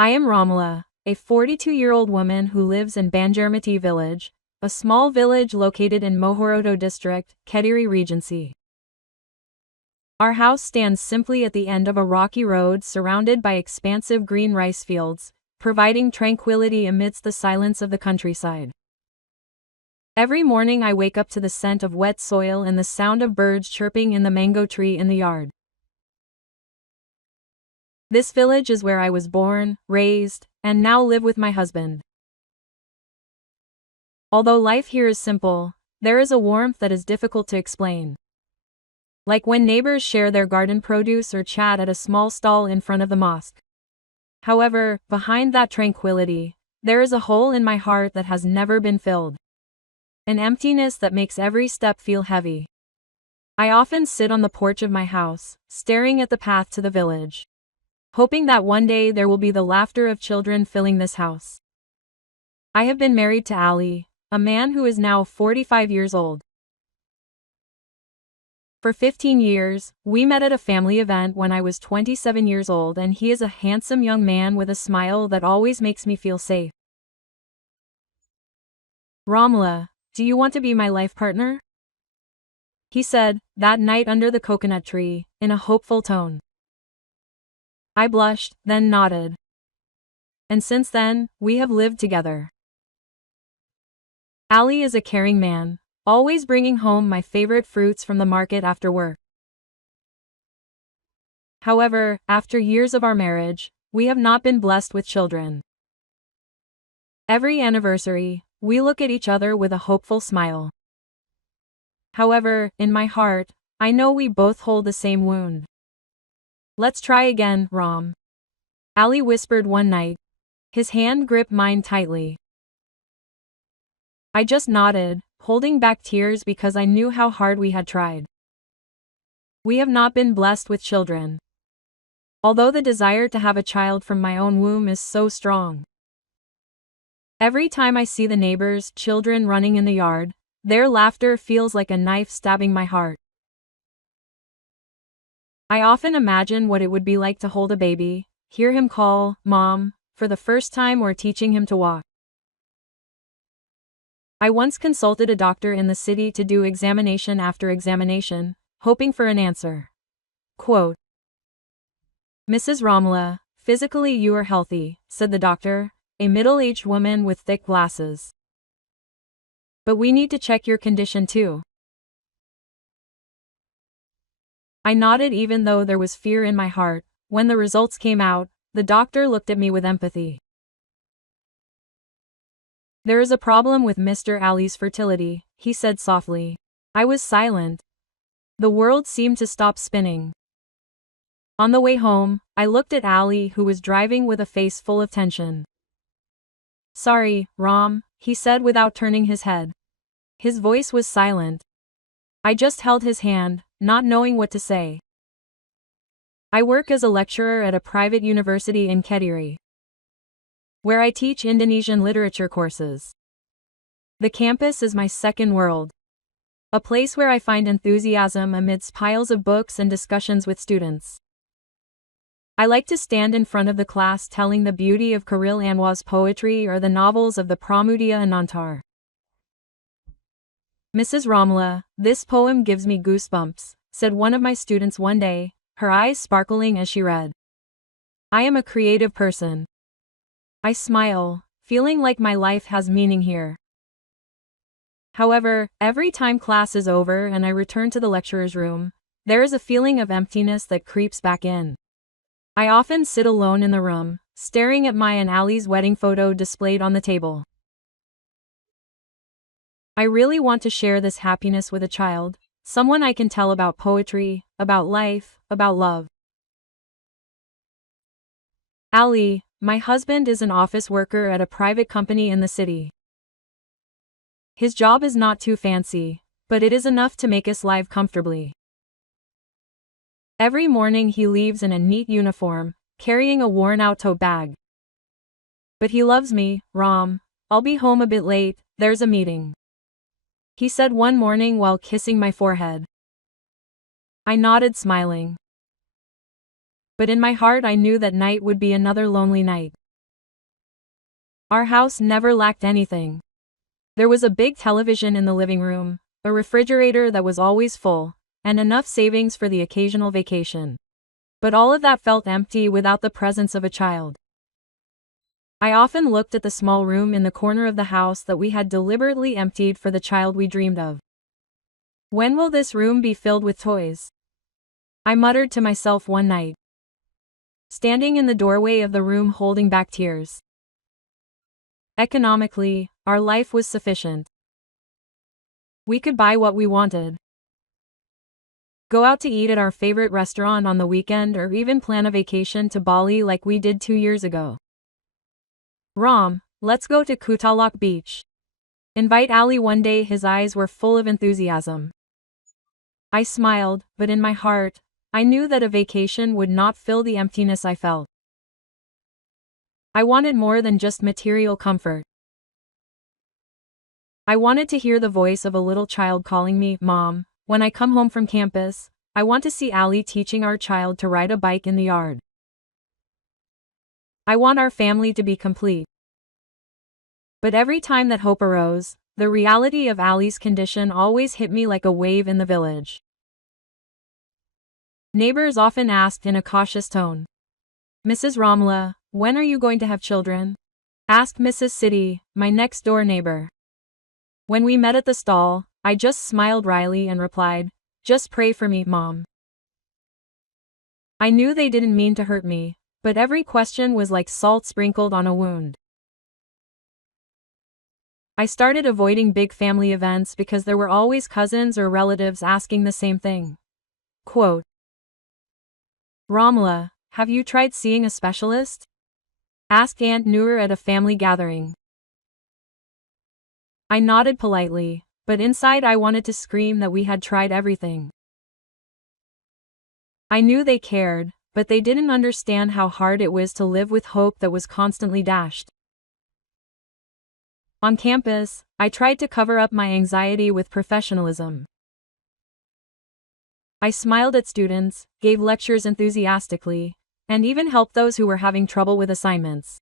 I am Ramala, a 42-year-old woman who lives in Banjarmati village, a small village located in Mohoroto district, Kediri Regency. Our house stands simply at the end of a rocky road surrounded by expansive green rice fields, providing tranquility amidst the silence of the countryside. Every morning I wake up to the scent of wet soil and the sound of birds chirping in the mango tree in the yard. This village is where I was born, raised, and now live with my husband. Although life here is simple, there is a warmth that is difficult to explain. Like when neighbors share their garden produce or chat at a small stall in front of the mosque. However, behind that tranquility, there is a hole in my heart that has never been filled. An emptiness that makes every step feel heavy. I often sit on the porch of my house, staring at the path to the village, hoping that one day there will be the laughter of children filling this house. I have been married to Ali, a man who is now 45 years old. For 15 years, we met at a family event when I was 27 years old, and he is a handsome young man with a smile that always makes me feel safe. Ramla, do you want to be my life partner? He said, that night under the coconut tree, in a hopeful tone. I blushed, then nodded. And since then, we have lived together. Ali is a caring man, always bringing home my favorite fruits from the market after work. However, after years of our marriage, we have not been blessed with children. Every anniversary, we look at each other with a hopeful smile. However, in my heart, I know we both hold the same wound. Let's try again, Ram. Ali whispered one night. His hand gripped mine tightly. I just nodded, holding back tears because I knew how hard we had tried. We have not been blessed with children. Although the desire to have a child from my own womb is so strong. Every time I see the neighbors' children running in the yard, their laughter feels like a knife stabbing my heart. I often imagine what it would be like to hold a baby, hear him call, Mom, for the first time, or teaching him to walk. I once consulted a doctor in the city to do examination after examination, hoping for an answer. Quote, Mrs. Ramla, physically you are healthy, said the doctor, a middle-aged woman with thick glasses. But we need to check your condition too. I nodded even though there was fear in my heart. When the results came out, the doctor looked at me with empathy. There is a problem with Mr. Ali's fertility, he said softly. I was silent. The world seemed to stop spinning. On the way home, I looked at Ali, who was driving with a face full of tension. Sorry, Ram, he said without turning his head. His voice was silent. I just held his hand, not knowing what to say. I work as a lecturer at a private university in Kediri, where I teach Indonesian literature courses. The campus is my second world, a place where I find enthusiasm amidst piles of books and discussions with students. I like to stand in front of the class telling the beauty of Khairil Anwar's poetry or the novels of the Pramudia Anantar. Mrs. Ramla, this poem gives me goosebumps, said one of my students one day, her eyes sparkling as she read. I am a creative person. I smile, feeling like my life has meaning here. However, every time class is over and I return to the lecturer's room, there is a feeling of emptiness that creeps back in. I often sit alone in the room, staring at my and Ali's wedding photo displayed on the table. I really want to share this happiness with a child, someone I can tell about poetry, about life, about love. Ali, my husband, is an office worker at a private company in the city. His job is not too fancy, but it is enough to make us live comfortably. Every morning he leaves in a neat uniform, carrying a worn-out tote bag. But he loves me, Ram. I'll be home a bit late, there's a meeting, he said one morning while kissing my forehead. I nodded, smiling. But in my heart I knew that night would be another lonely night. Our house never lacked anything. There was a big television in the living room, a refrigerator that was always full, and enough savings for the occasional vacation. But all of that felt empty without the presence of a child. I often looked at the small room in the corner of the house that we had deliberately emptied for the child we dreamed of. When will this room be filled with toys? I muttered to myself one night, standing in the doorway of the room holding back tears. Economically, our life was sufficient. We could buy what we wanted, go out to eat at our favorite restaurant on the weekend, or even plan a vacation to Bali like we did 2 years ago. Rom, let's go to Kutalak Beach. Invite Ali one day. His eyes were full of enthusiasm. I smiled, but in my heart, I knew that a vacation would not fill the emptiness I felt. I wanted more than just material comfort. I wanted to hear the voice of a little child calling me, Mom. When I come home from campus, I want to see Ali teaching our child to ride a bike in the yard. I want our family to be complete. But every time that hope arose, the reality of Ali's condition always hit me like a wave in the village. Neighbors often asked in a cautious tone, Mrs. Ramla, when are you going to have children? Asked Mrs. City, my next-door neighbor. When we met at the stall, I just smiled wryly and replied, just pray for me, Mom. I knew they didn't mean to hurt me, but every question was like salt sprinkled on a wound. I started avoiding big family events because there were always cousins or relatives asking the same thing. Quote, Ramla, have you tried seeing a specialist? Asked Aunt Noor at a family gathering. I nodded politely, but inside I wanted to scream that we had tried everything. I knew they cared, but they didn't understand how hard it was to live with hope that was constantly dashed. On campus, I tried to cover up my anxiety with professionalism. I smiled at students, gave lectures enthusiastically, and even helped those who were having trouble with assignments.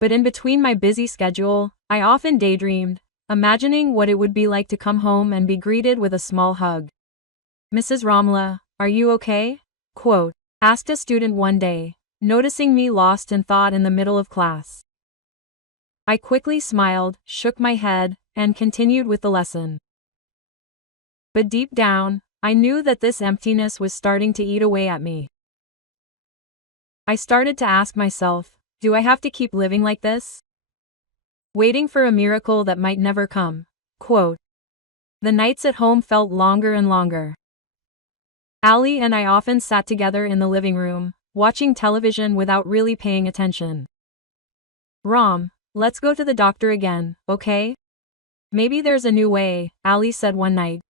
But in between my busy schedule, I often daydreamed, imagining what it would be like to come home and be greeted with a small hug. Mrs. Ramla, are you okay? Quote, asked a student one day, noticing me lost in thought in the middle of class. I quickly smiled, shook my head, and continued with the lesson. But deep down, I knew that this emptiness was starting to eat away at me. I started to ask myself, do I have to keep living like this? Waiting for a miracle that might never come. Quote, the nights at home felt longer and longer. Ali and I often sat together in the living room, watching television without really paying attention. Rom, let's go to the doctor again, okay? Maybe there's a new way, Ali said one night.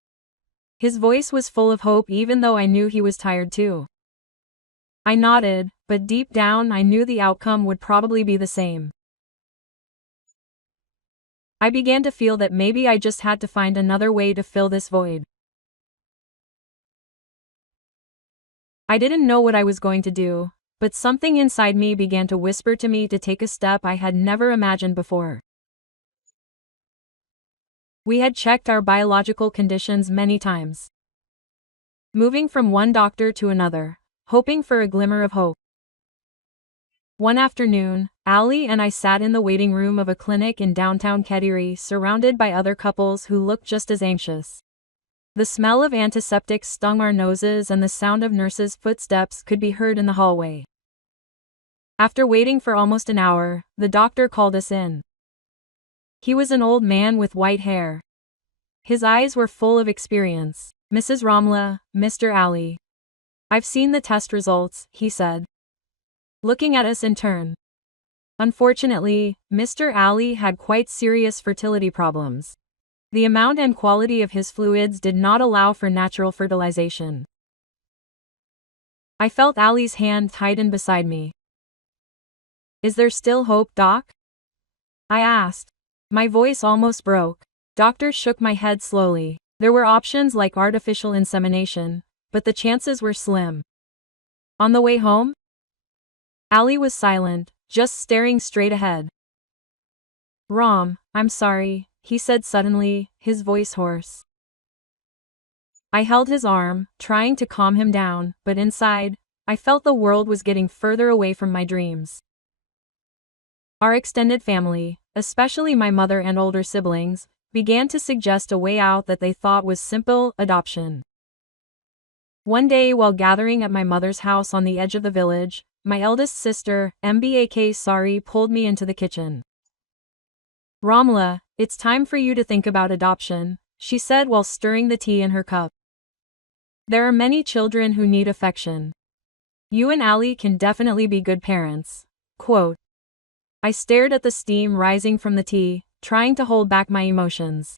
His voice was full of hope even though I knew he was tired too. I nodded, but deep down I knew the outcome would probably be the same. I began to feel that maybe I just had to find another way to fill this void. I didn't know what I was going to do, but something inside me began to whisper to me to take a step I had never imagined before. We had checked our biological conditions many times, moving from one doctor to another, hoping for a glimmer of hope. One afternoon, Ali and I sat in the waiting room of a clinic in downtown Kediri, surrounded by other couples who looked just as anxious. The smell of antiseptics stung our noses and the sound of nurses' footsteps could be heard in the hallway. After waiting for almost an hour, the doctor called us in. He was an old man with white hair. His eyes were full of experience. Mrs. Ramla, Mr. Ali. I've seen the test results, he said, looking at us in turn. Unfortunately, Mr. Ali had quite serious fertility problems. The amount and quality of his fluids did not allow for natural fertilization. I felt Ali's hand tighten beside me. Is there still hope, Doc? I asked. My voice almost broke. Doctor shook my head slowly. There were options like artificial insemination, but the chances were slim. On the way home? Ali was silent, just staring straight ahead. "Rom, I'm sorry," he said suddenly, his voice hoarse. I held his arm, trying to calm him down, but inside, I felt the world was getting further away from my dreams. Our extended family, especially my mother and older siblings, began to suggest a way out that they thought was simple: adoption. One day while gathering at my mother's house on the edge of the village, my eldest sister, Mbak Sari, pulled me into the kitchen. "Ramla, it's time for you to think about adoption," she said while stirring the tea in her cup. "There are many children who need affection. You and Ali can definitely be good parents." Quote. I stared at the steam rising from the tea, trying to hold back my emotions.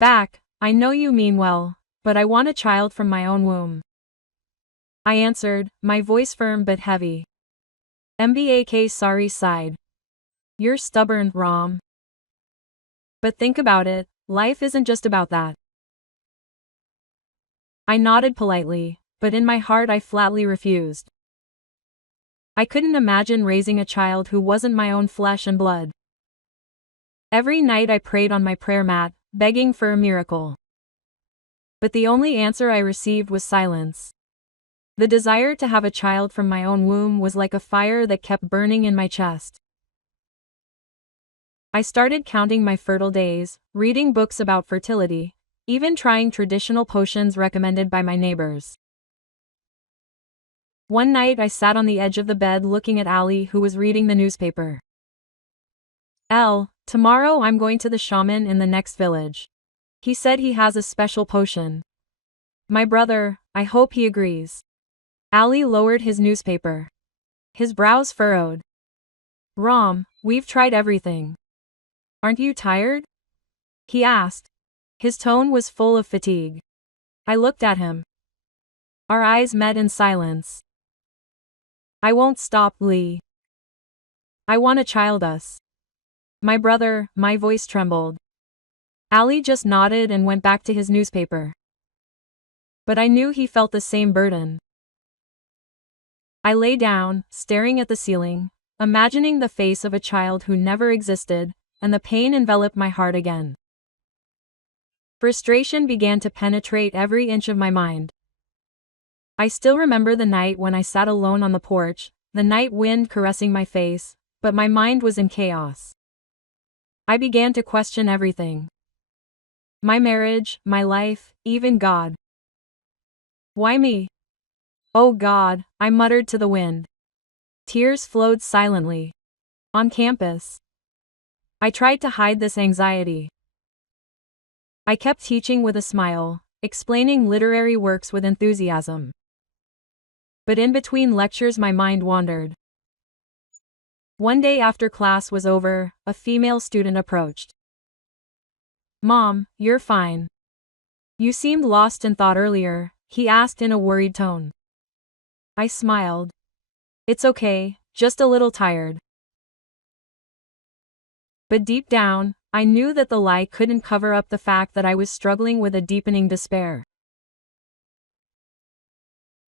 "I know you mean well, but I want a child from my own womb," I answered, my voice firm but heavy. Mbak Sari sighed. "You're stubborn, Ram. But think about it, life isn't just about that." I nodded politely, but in my heart I flatly refused. I couldn't imagine raising a child who wasn't my own flesh and blood. Every night I prayed on my prayer mat, begging for a miracle. But the only answer I received was silence. The desire to have a child from my own womb was like a fire that kept burning in my chest. I started counting my fertile days, reading books about fertility, even trying traditional potions recommended by my neighbors. One night I sat on the edge of the bed looking at Ali, who was reading the newspaper. Tomorrow I'm going to the shaman in the next village. He said he has a special potion. My brother, I hope he agrees." Ali lowered his newspaper. His brows furrowed. "Ram, we've tried everything. Aren't you tired?" he asked. His tone was full of fatigue. I looked at him. Our eyes met in silence. "I won't stop, Lee. I want a child us." "My brother," my voice trembled. Ali just nodded and went back to his newspaper. But I knew he felt the same burden. I lay down, staring at the ceiling, imagining the face of a child who never existed, and the pain enveloped my heart again. Frustration began to penetrate every inch of my mind. I still remember the night when I sat alone on the porch, the night wind caressing my face, but my mind was in chaos. I began to question everything. My marriage, my life, even God. "Why me? Oh God," I muttered to the wind. Tears flowed silently. On campus, I tried to hide this anxiety. I kept teaching with a smile, explaining literary works with enthusiasm. But in between lectures my mind wandered. One day after class was over, a female student approached. "Mom, you're fine. You seemed lost in thought earlier," he asked in a worried tone. I smiled. "It's okay, just a little tired." But deep down, I knew that the lie couldn't cover up the fact that I was struggling with a deepening despair.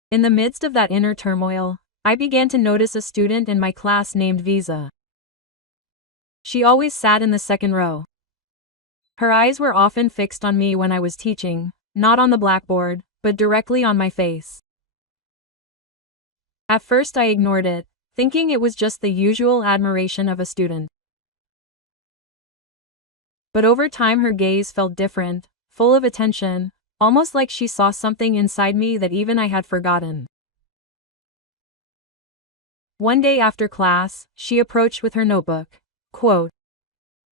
In the midst of that inner turmoil, I began to notice a student in my class named Bisa. She always sat in the second row. Her eyes were often fixed on me when I was teaching, not on the blackboard, but directly on my face. At first I ignored it, thinking it was just the usual admiration of a student. But over time her gaze felt different, full of attention, almost like she saw something inside me that even I had forgotten. One day after class, she approached with her notebook. Quote,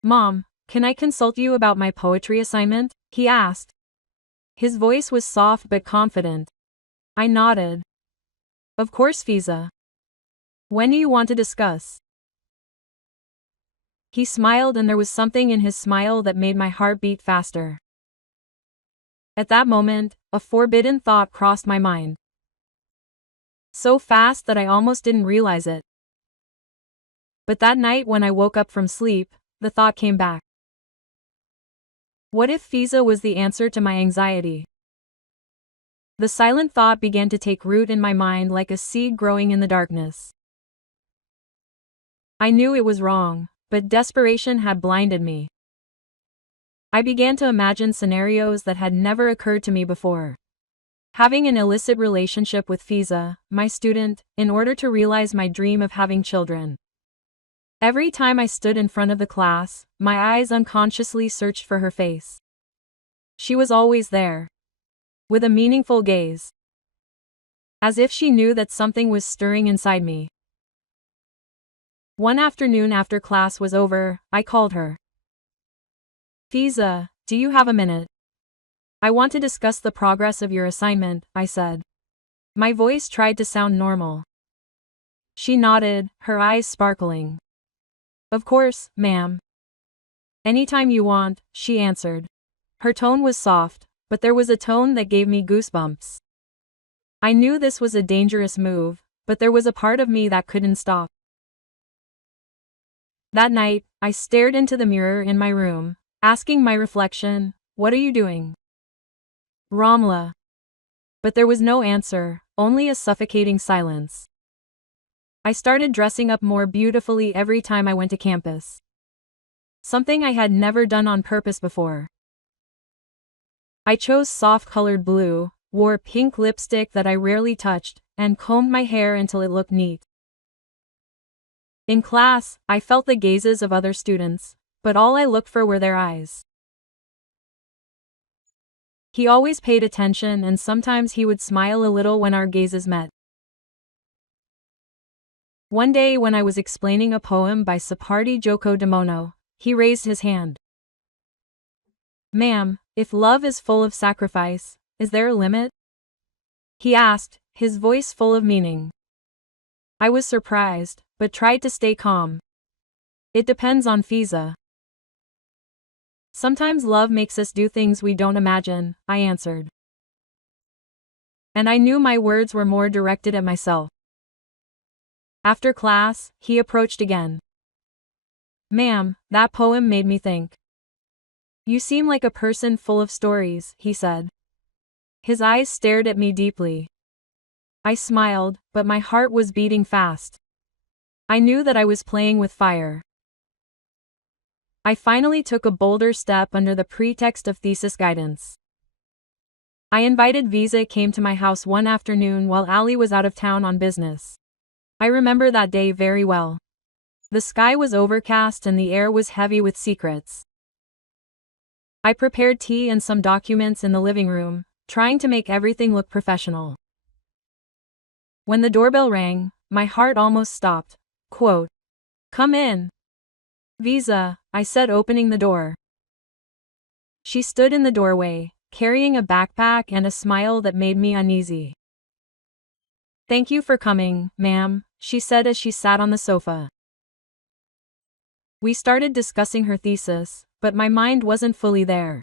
"Mom, can I consult you about my poetry assignment?" he asked. His voice was soft but confident. I nodded. "Of course, Fiza. When do you want to discuss?" He smiled, and there was something in his smile that made my heart beat faster. At that moment, a forbidden thought crossed my mind. So fast that I almost didn't realize it. But that night when I woke up from sleep, the thought came back. What if Fiza was the answer to my anxiety? The silent thought began to take root in my mind like a seed growing in the darkness. I knew it was wrong, but desperation had blinded me. I began to imagine scenarios that had never occurred to me before. Having an illicit relationship with Bisa, my student, in order to realize my dream of having children. Every time I stood in front of the class, my eyes unconsciously searched for her face. She was always there. With a meaningful gaze. As if she knew that something was stirring inside me. One afternoon after class was over, I called her. Bisa, do you have a minute? I want to discuss the progress of your assignment, I said. My voice tried to sound normal. She nodded, her eyes sparkling. Of course, ma'am. Anytime you want, she answered. Her tone was soft, but there was a tone that gave me goosebumps. I knew this was a dangerous move, but there was a part of me that couldn't stop. That night, I stared into the mirror in my room, asking my reflection, what are you doing? Ramla. But there was no answer, only a suffocating silence. I started dressing up more beautifully every time I went to campus. Something I had never done on purpose before. I chose soft-colored blue, wore pink lipstick that I rarely touched, and combed my hair until it looked neat. In class, I felt the gazes of other students, but all I looked for were their eyes. He always paid attention and sometimes he would smile a little when our gazes met. One day when I was explaining a poem by Sapardi Joko Damono, he raised his hand. Ma'am, if love is full of sacrifice, is there a limit? He asked, his voice full of meaning. I was surprised, but tried to stay calm. It depends on Bisa. Sometimes love makes us do things we don't imagine, I answered. And I knew my words were more directed at myself. After class, he approached again. Ma'am, that poem made me think. You seem like a person full of stories, he said. His eyes stared at me deeply. I smiled, but my heart was beating fast. I knew that I was playing with fire. I finally took a bolder step under the pretext of thesis guidance. I invited Bisa came to my house one afternoon while Ali was out of town on business. I remember that day very well. The sky was overcast and the air was heavy with secrets. I prepared tea and some documents in the living room, trying to make everything look professional. When the doorbell rang, my heart almost stopped. Quote, come in. Bisa, I said, opening the door. She stood in the doorway, carrying a backpack and a smile that made me uneasy. Thank you for coming, ma'am, she said as she sat on the sofa. We started discussing her thesis, but my mind wasn't fully there.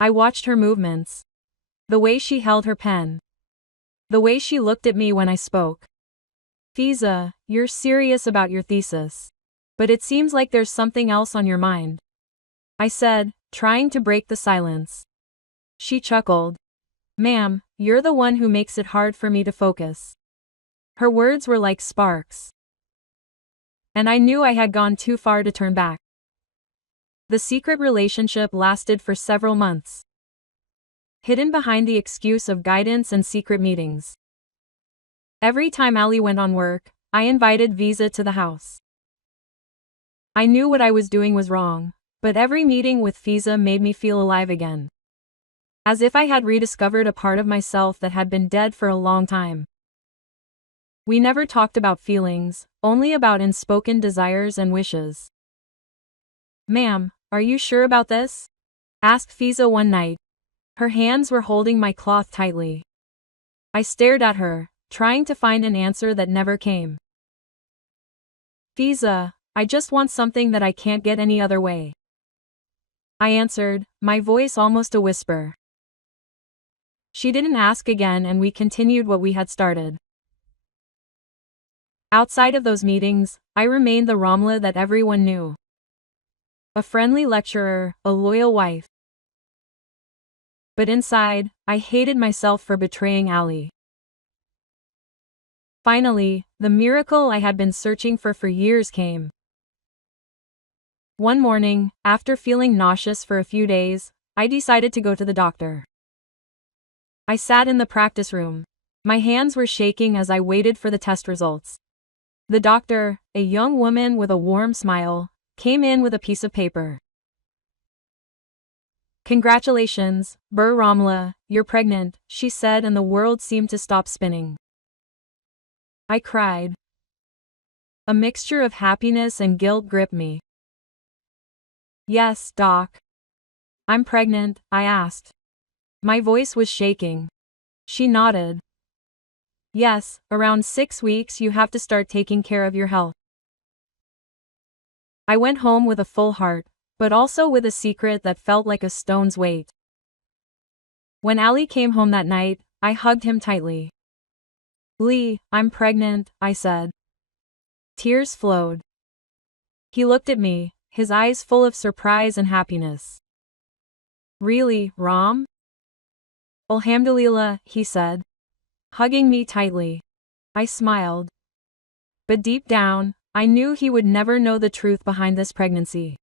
I watched her movements. The way she held her pen. The way she looked at me when I spoke. Bisa, you're serious about your thesis. But it seems like there's something else on your mind. I said, trying to break the silence. She chuckled. Ma'am, you're the one who makes it hard for me to focus. Her words were like sparks. And I knew I had gone too far to turn back. The secret relationship lasted for several months. Hidden behind the excuse of guidance and secret meetings. Every time Ali went on work, I invited Bisa to the house. I knew what I was doing was wrong, but every meeting with Bisa made me feel alive again. As if I had rediscovered a part of myself that had been dead for a long time. We never talked about feelings, only about unspoken desires and wishes. Ma'am, are you sure about this? Asked Bisa one night. Her hands were holding my cloth tightly. I stared at her, trying to find an answer that never came. Bisa, I just want something that I can't get any other way. I answered, my voice almost a whisper. She didn't ask again and we continued what we had started. Outside of those meetings, I remained the Ramla that everyone knew. A friendly lecturer, a loyal wife. But inside, I hated myself for betraying Ali. Finally, the miracle I had been searching for years came. One morning, after feeling nauseous for a few days, I decided to go to the doctor. I sat in the practice room. My hands were shaking as I waited for the test results. The doctor, a young woman with a warm smile, came in with a piece of paper. "Congratulations, Bur Ramla, you're pregnant," she said, and the world seemed to stop spinning. I cried. A mixture of happiness and guilt gripped me. "Yes, Doc. I'm pregnant," I asked. My voice was shaking. She nodded. "Yes, around 6 weeks you have to start taking care of your health." I went home with a full heart, but also with a secret that felt like a stone's weight. When Ali came home that night, I hugged him tightly. "Lee, I'm pregnant," I said. Tears flowed. He looked at me, his eyes full of surprise and happiness. "Really, Ram?" "Alhamdulillah," he said, hugging me tightly. I smiled. But deep down, I knew he would never know the truth behind this pregnancy.